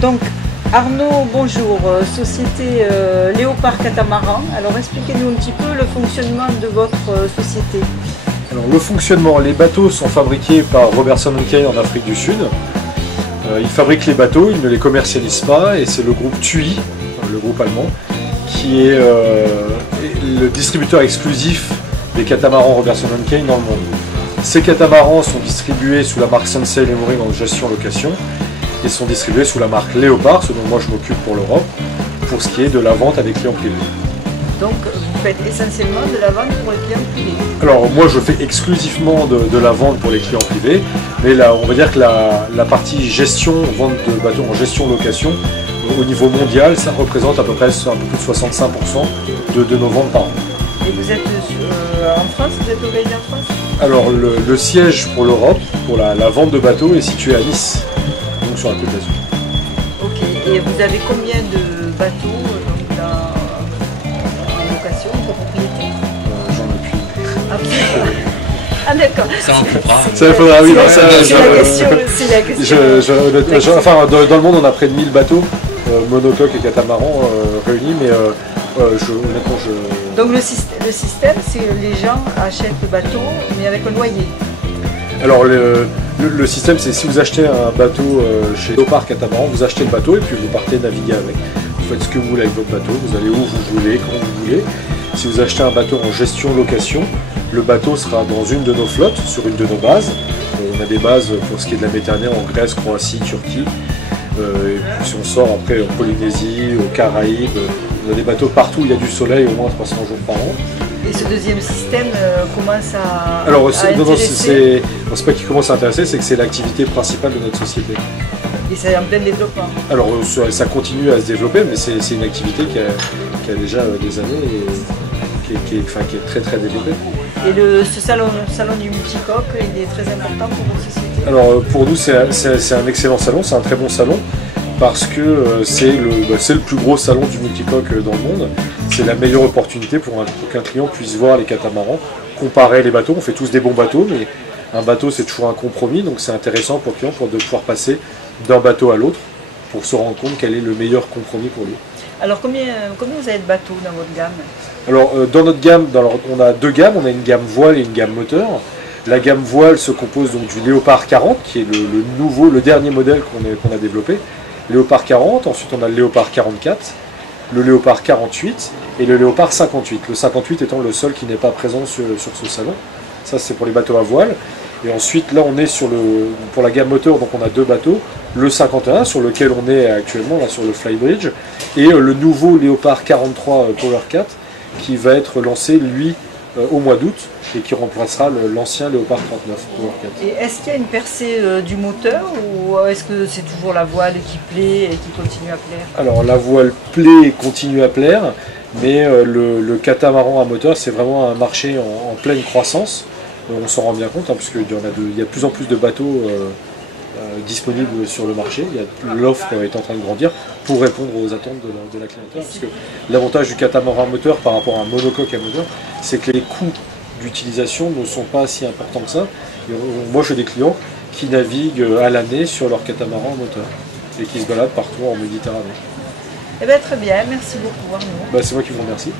Donc Arnaud, bonjour, société Léopard Catamaran. Alors expliquez-nous un petit peu le fonctionnement de votre société. Alors, le fonctionnement, les bateaux sont fabriqués par Robertson Kane en Afrique du Sud. Ils fabriquent les bateaux, ils ne les commercialisent pas et c'est le groupe TUI, le groupe allemand, qui est le distributeur exclusif des catamarans Robertson Kane dans le monde. Ces catamarans sont distribués sous la marque Sunsail & Mooring en gestion-location et sont distribués sous la marque Léopard, ce dont moi je m'occupe pour l'Europe, pour ce qui est de la vente avec clients privés. Donc vous faites essentiellement de la vente pour les clients privés? Alors moi je fais exclusivement de la vente pour les clients privés, mais là on va dire que la partie gestion, vente de bateaux en gestion-location, au niveau mondial, ça représente à peu près un peu plus de 65% de nos ventes par an. Et vous êtes en France, vous êtes localisé en France? Alors le siège pour l'Europe, pour la vente de bateaux, est situé à Nice, donc sur la Côte d'Azur. Ok, et vous avez combien de bateaux donc, en location, en propriété? J'en ai plus. Ah d'accord. Ça en coupera. Ça faudra, oui, c'est la question. Enfin, dans le monde, on a près de 1000 bateaux, monocoques et catamarans réunis, mais honnêtement, Donc le système, c'est que les gens achètent le bateau, mais avec un loyer. Alors le système, c'est si vous achetez un bateau chez Léopard Catamaran, vous achetez le bateau et puis vous partez naviguer avec. Vous faites ce que vous voulez avec votre bateau, vous allez où vous voulez, quand vous voulez. Si vous achetez un bateau en gestion-location, le bateau sera dans une de nos flottes, sur une de nos bases. On a des bases pour ce qui est de la Méditerranée en Grèce, Croatie, Turquie. Et puis si on sort après en Polynésie, aux Caraïbes, on a des bateaux partout où il y a du soleil, au moins 300 jours par an. Et ce deuxième système commence à Alors, intéresser. c'est pas qu'il commence à intéresser, c'est que c'est l'activité principale de notre société. Et c'est en plein développement. Alors, ça continue à se développer, mais c'est une activité qui a déjà des années et qui est très très développée. Et ce salon du multicoque, il est très important pour votre société? Alors, pour nous, c'est un excellent salon, c'est un très bon salon, parce que c'est le plus gros salon du multicoque dans le monde. C'est la meilleure opportunité pour qu'un client puisse voir les catamarans, comparer les bateaux. On fait tous des bons bateaux, mais un bateau c'est toujours un compromis, donc c'est intéressant pour le client de pouvoir passer d'un bateau à l'autre pour se rendre compte quel est le meilleur compromis pour lui. Alors combien vous avez de bateaux dans votre gamme? Alors dans notre gamme, on a deux gammes, on a une gamme voile et une gamme moteur. La gamme voile se compose donc du Léopard 40, qui est le dernier modèle qu'on a développé. Léopard 40, ensuite on a le Léopard 44, le Léopard 48 et le Léopard 58. Le 58 étant le seul qui n'est pas présent sur ce salon. Ça c'est pour les bateaux à voile. Et ensuite là on est pour la gamme moteur, donc on a deux bateaux. Le 51 sur lequel on est actuellement, là sur le Flybridge, et le nouveau Léopard 43 Power 4 qui va être lancé lui au mois d'août et qui remplacera l'ancien Léopard 39 Power 4. Et est-ce qu'il y a une percée du moteur ou est-ce que c'est toujours la voile qui plaît et qui continue à plaire? Alors la voile plaît et continue à plaire, mais le catamaran à moteur c'est vraiment un marché en pleine croissance. On s'en rend bien compte, hein, puisqu'il y a de plus en plus de bateaux disponibles sur le marché. L'offre est en train de grandir pour répondre aux attentes de la clientèle. Parce que l'avantage du catamaran à moteur par rapport à un monocoque à moteur, c'est que les coûts d'utilisation ne sont pas si importants que ça. Et moi j'ai des clients qui naviguent à l'année sur leur catamaran à moteur et qui se baladent partout en Méditerranée. Eh bien très bien, merci beaucoup Arnaud. C'est moi qui vous remercie.